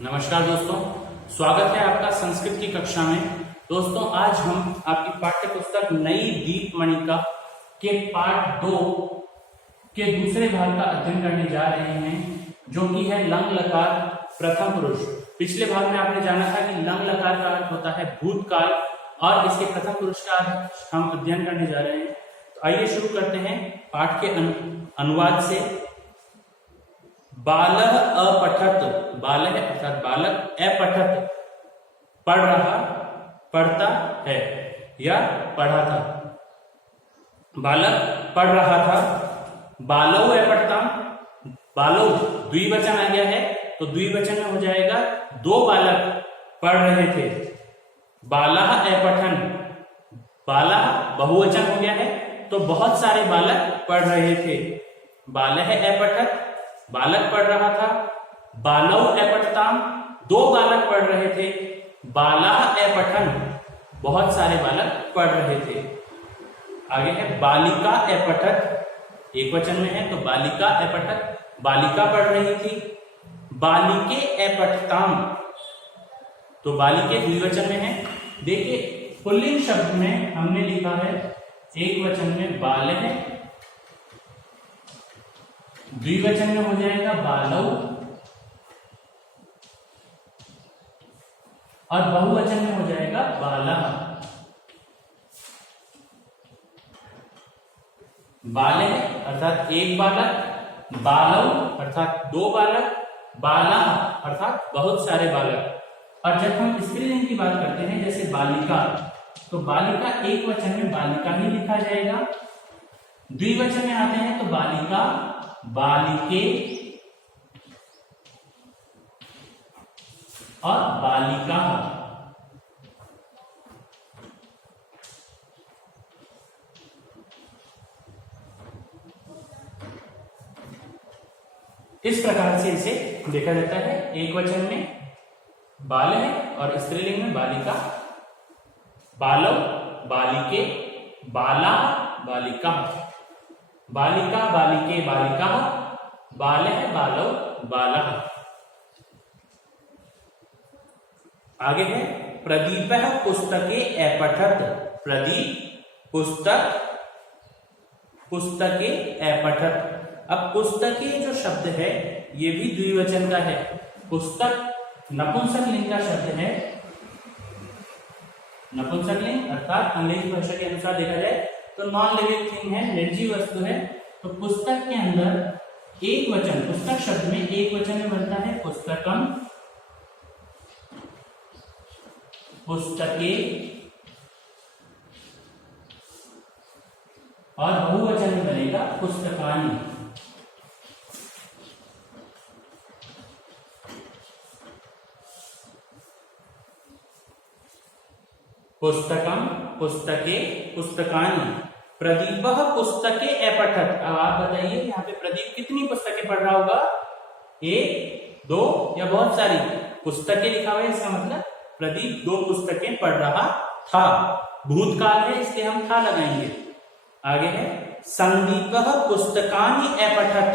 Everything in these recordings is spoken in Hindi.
नमस्कार दोस्तों, स्वागत है आपका संस्कृत की कक्षा में। दोस्तों, आज हम आपकी पाठ्य पुस्तक नई दीपमणिका के पाठ 2 के दूसरे भाग का अध्ययन करने जा रहे हैं, जो कि है लंग लकार प्रथम पुरुष। पिछले भाग में आपने जाना था कि लंग लकार का अर्थ होता है भूतकाल और इसके प्रथम पुरुष का अर्थ हम अध्ययन करने जा रहे हैं। तो आइए शुरू करते हैं पाठ के अनुवाद से। बालः अपठत, बालः अर्थात बालक, अपठत पढ़ रहा, पढ़ता है या पढ़ा था। बालक पढ़ रहा था। बालौ अपठतां, बालौ द्विवचन आ गया है तो द्विवचन में हो जाएगा दो बालक पढ़ रहे थे। बालः अपठन्, बालः बहुवचन हो गया है तो बहुत सारे बालक पढ़ रहे थे। बालः अपठत, बालक पढ़ रहा था। बालौ अपठतां, दो बालक पढ़ रहे थे। बालाः अपठन्, बहुत सारे बालक पढ़ रहे थे। आगे है बालिका अपठत, एक वचन में है तो बालिका अपठत, बालिका पढ़ रही थी। बालिके अपठतां, तो बालिके द्विवचन में है। देखिए पुल्लिंग शब्द में हमने लिखा है एक वचन में बालः, द्विवचन में हो जाएगा बालौ और बहुवचन में हो जाएगा बालः। बाले अर्थात एक बालक, बालौ अर्थात दो बालक, बाला अर्थात बहुत सारे बालक। और जब हम स्त्रीलिंग की बात करते हैं जैसे बालिका, तो बालिका एक वचन में बालिका ही लिखा जाएगा। द्विवचन में आते हैं तो बालिका, बालिके और बालिका। इस प्रकार से इसे देखा जाता है। एक वचन में बाल है और स्त्रीलिंग में बालिका। बालौ, बालिके, बाला, बालिका। बालिका, बालिके, बालिका। बालः, बालौ, बालः। आगे है प्रदीपः पुस्तके अपठत, प्रदीप पुस्तक, पुस्तके अपठत। अब पुस्तके जो शब्द है ये भी द्विवचन का है। पुस्तक नपुंसकलिंग का शब्द है। नपुंसकलिंग अर्थात अंग्रेजी भाषा के अनुसार देखा जाए तो नॉन लिविंग थिंग है, निर्जीव वस्तु है। तो पुस्तक के अंदर एक वचन, पुस्तक शब्द में एक वचन में बनता है पुस्तकम, पुस्तके, और बहुवचन में बनेगा पुस्तकानि। पुस्तकम, पुस्तके, पुस्तकानि। प्रदीपः पुस्तके अपठत। अब आप बताइए यहाँ पे प्रदीप कितनी पुस्तकें पढ़ रहा होगा? एक, दो या बहुत सारी? पुस्तकें लिखा हुआ है, इसका मतलब प्रदीप दो पुस्तकें पढ़ रहा था। भूतकाल है इसलिए हम था लगाएंगे। आगे है संदीपः पुस्तकानि अपठत।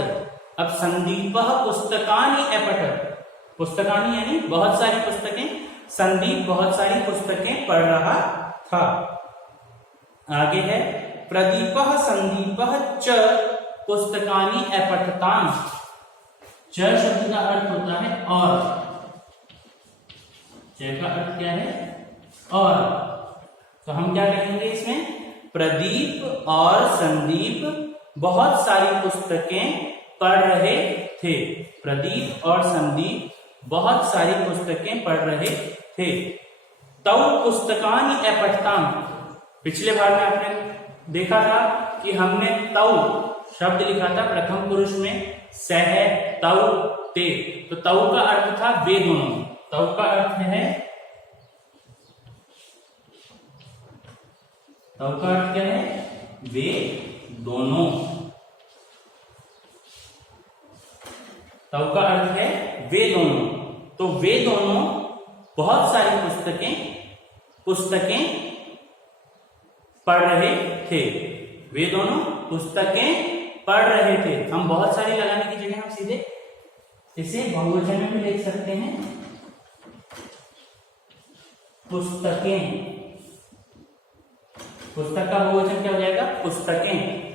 अब संदीपः पुस्तकानि अपठत, पुस्तकानि यानी बहुत सारी पुस्तकें। संदीप बहुत सारी पुस्तकें पढ़ रहा था। आगे है प्रदीपः संदीपः च पुस्तकानि अपठताम्। च शब्द का अर्थ होता है और। च का अर्थ क्या है? और। तो हम क्या कहेंगे इसमें? प्रदीप और संदीप बहुत सारी पुस्तकें पढ़ रहे थे। प्रदीप और संदीप बहुत सारी पुस्तकें पढ़ रहे थे। तौ पुस्तकानि अपठताम्। पिछले भाग में आपने देखा था कि हमने तौ शब्द लिखा था प्रथम पुरुष में, सह, तौ, ते। तो तौ का अर्थ था वे दोनों। तौ का अर्थ है, तौ का अर्थ क्या है? वे दोनों। तौ का अर्थ है वे दोनों। तो वे दोनों बहुत सारी पुस्तकें पढ़ रहे थे। वे दोनों पुस्तकें पढ़ रहे थे। हम बहुत सारी लगाने की जगह हम सीधे इसे बहुवचन में भी लिख सकते हैं। पुस्तकें, पुस्तक का बहुवचन क्या हो जाएगा? पुस्तकें।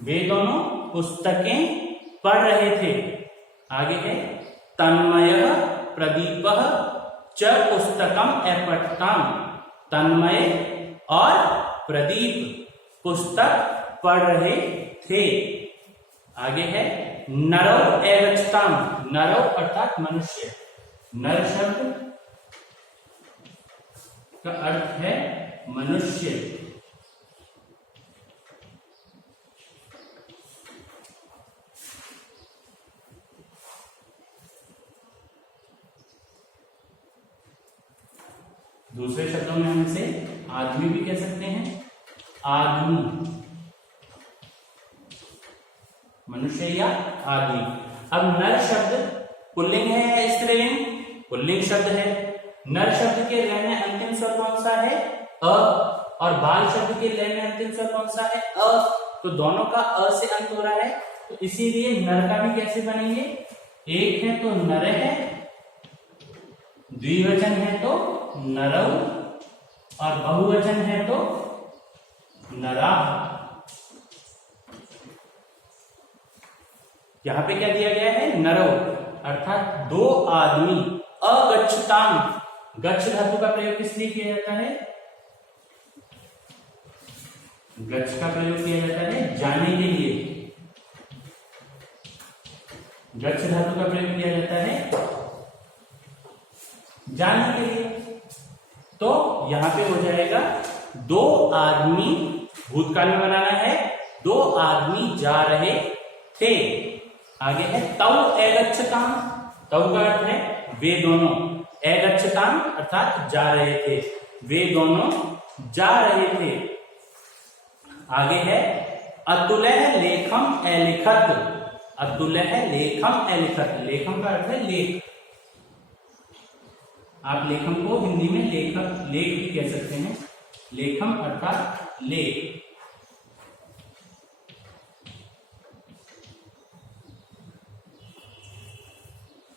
वे दोनों पुस्तकें पढ़ रहे थे। आगे है तन्मयः प्रदीपः च पुस्तकम् अपठताम्। तन्मय और प्रदीप पुस्तक पढ़ रहे थे। आगे है नरौ एगच्छताम्। नरौ अर्थात मनुष्य। नर शब्द का अर्थ है मनुष्य। दूसरे शब्दों में हम इसे आदमी भी कह सकते हैं। आदमी, मनुष्य या आदमी। अब नर शब्द पुल्लिंग है या स्त्रीलिंग? पुल्लिंग शब्द है। नर शब्द के लय में अंतिम स्वर कौन सा है? अ। और बाल शब्द के लय में अंतिम स्वर कौन सा है? अ। तो दोनों का अ से अंत हो रहा है, तो इसीलिए नर का भी कैसे बनेंगे? एक है तो नर है, द्विवचन है तो नरौ, और बहुवचन है तो नरा। यहां पे क्या दिया गया है? नरौ, अर्थात दो आदमी। अगच्छताम्, गच्छ धातु का प्रयोग किस लिए किया जाता है? गच्छ का प्रयोग किया जाता है जाने के लिए। गच्छ धातु का प्रयोग किया जाता है जाने के लिए। तो यहां पे हो जाएगा दो आदमी, भूतकाल में बनाना है, दो आदमी जा रहे थे। आगे है तौ एगच्छताम्। तौ का अर्थ है वे दोनों। एगच्छताम् अर्थात जा रहे थे, वे दोनों जा रहे थे। आगे है अतुलः लेखम अलिखत। अतुलः लेखम अलिखत। लेखम का अर्थ है लेख। आप लेखम को हिंदी में लेख भी कह सकते हैं। लेखम अर्थात लेख।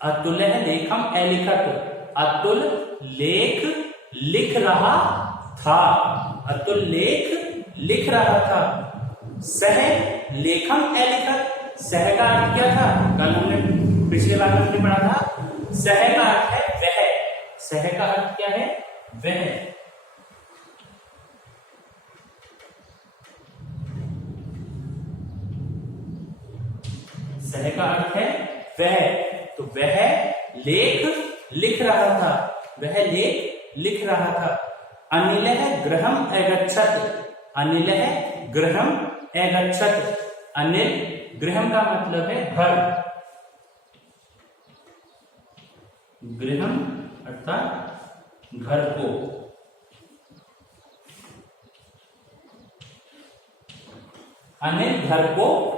अतुलः लेखम अलिखत। अतुल लेख लिख रहा था। अतुल लेख लिख रहा था। सह लेखम अलिखत। सह का अर्थ क्या था? कल हमने पिछले बार में पढ़ा था। सह का अर्थ है वह। सह का अर्थ क्या है? वह। सह का अर्थ है वह। तो वह लेख लिख रहा था। वह लेख लिख रहा था। अनिलः गृहम् अगच्छत्। अनिलः गृहम् अगच्छत्। अनिल गृहम् का मतलब है घर। गृहम् अर्थात घर को। अनिल घर को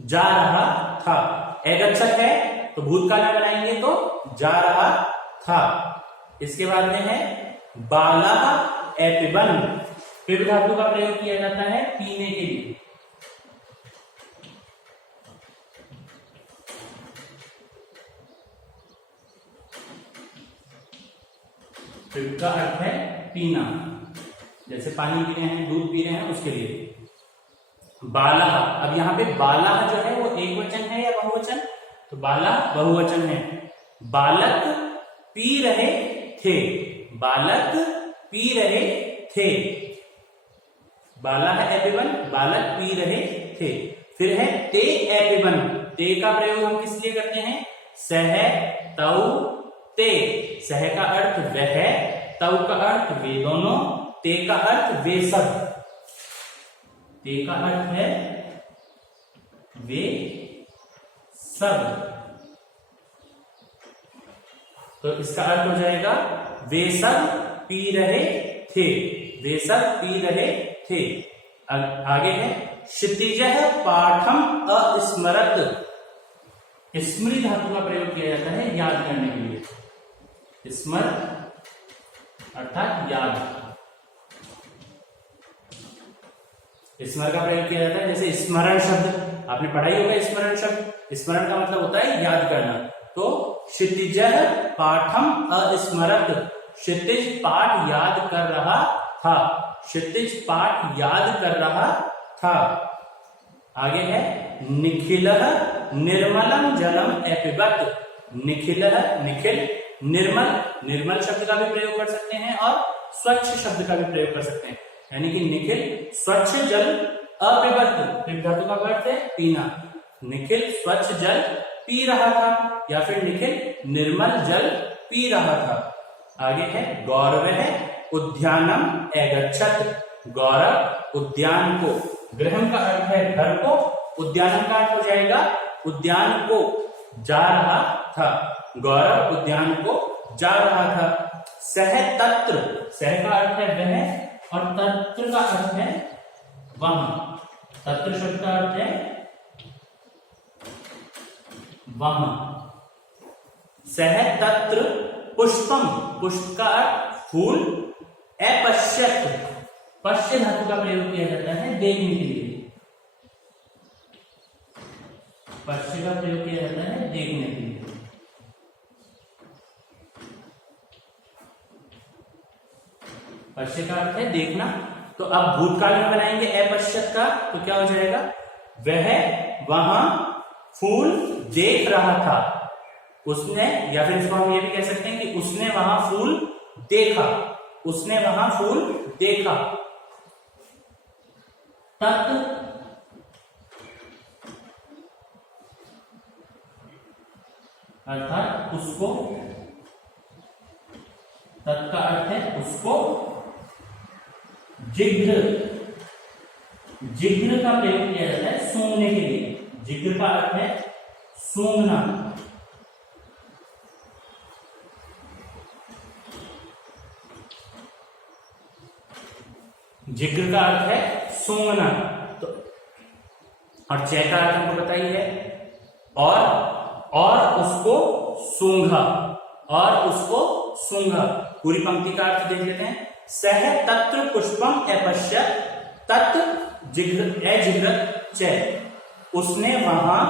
जा रहा था। अगच्छत् है तो भूतकाल में बनाएंगे तो जा रहा था। इसके बाद में है बालः अपिबन्। पिब धातु का प्रयोग किया जाता है पीने के लिए। पिब का अर्थ है पीना, जैसे पानी पी रहे हैं, दूध पी रहे हैं, उसके लिए। बालः, अब यहाँ पे बालः जो है वो एक वचन है या बहुवचन? तो बालः बहुवचन है। बालक पी रहे थे। बालक पी रहे थे। बालः अपिबन्, बालक पी रहे थे। फिर है ते अपिबन्। ते का प्रयोग हम किस लिए करते हैं? सह, तौ, ते। सह का अर्थ वह, तौ का अर्थ वे दोनों, ते का अर्थ वे सब। ते का अर्थ है वे सब। तो इसका अर्थ हो जाएगा वे सब पी रहे थे। वे सब पी रहे थे। आगे है क्षितिजः पाठम अस्मरत्। स्मृति धातु का प्रयोग किया जाता है याद करने के लिए। स्मर अर्थात याद। स्मर का प्रयोग किया जाता है, जैसे स्मरण शब्द आपने पढ़ाई होगा। स्मरण शब्द, स्मरण का मतलब होता है याद करना। तो क्षितिजः पाठम अस्मरत, क्षितिज पाठ याद कर रहा था, क्षितिज पाठ याद कर रहा था। आगे है निखिलः निर्मलम जलम अपिबत, निखिलः निखिल, निर्मल, निर्मल शब्द का भी प्रयोग कर सकते हैं और स्वच्छ शब्द का भी प्रयोग कर सकते हैं, यानी कि निखिल स्वच्छ जल अपिबत, पिब धातु का अर्थ है पीना, निखिल स्वच्छ जल पी रहा था या फिर निखिल निर्मल जल पी रहा था। आगे है गौरवः उद्यानम अगच्छत, गौरव उद्यान को, गृहम का अर्थ है घर को, उद्यानम का अर्थ हो जाएगा उद्यान को जा रहा था, गौरव उद्यान को जा रहा था। सह तत्र, सह का अर्थ है वह और तत्र का अर्थ है वहां, तत्र शब्द का अर्थ है वहां। सह तत्र पुष्पम, पुष्प का अर्थ फूल, अपश्यत, पश्य धातु का प्रयोग किया जाता है देखने के लिए, पश्य का प्रयोग किया जाता है देखने के लिए। पश्य का अर्थ है देखना, तो अब भूतकाल में बनाएंगे अपश्यत का, तो क्या हो जाएगा, वह वहां फूल देख रहा था, उसने, या फिर इसको हम ये भी कह सकते हैं कि उसने वहां फूल देखा, उसने वहां फूल देखा। तत्, अर्थात उसको, तत् का अर्थ है उसको, जिघ्र, जिघ्र का प्रयोग किया जाता है सूंघने के लिए, जिघ्र का अर्थ है सूंघना, जिघ्र का अर्थ है सूंघना, तो और चय का अर्थ हमको पता ही है, और उसको सूंघा, और उसको सूंघा। पूरी पंक्ति का अर्थ देख लेते हैं। सह तत्र पुष्पम अपश्यत, तत् जिघ्र अजिघ्रत चय, उसने वहां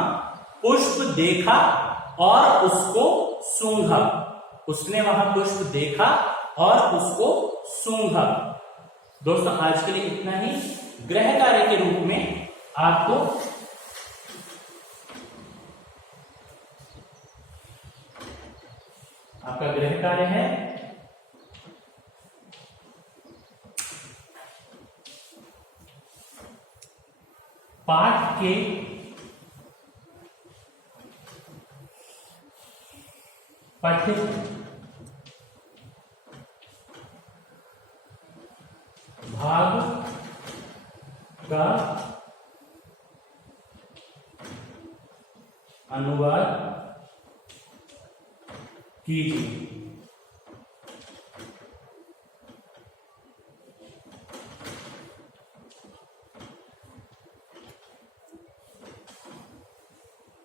पुष्प देखा और उसको सूंघा, उसने वहां पुष्प देखा और उसको सूंघा। दोस्तों आज के लिए इतना ही। गृह कार्य के रूप में आपको आपका गृह कार्य है पाठ के पठित भाग का अनुवाद कीजिए।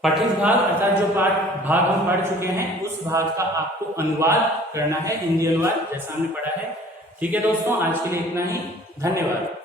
पठित भाग अर्थात जो भाग हम पढ़ चुके हैं उस भाग का आपको अनुवाद करना है, हिंदी अनुवाद जैसा हमने पढ़ा है। ठीक है दोस्तों, आज के लिए इतना ही। धन्यवाद।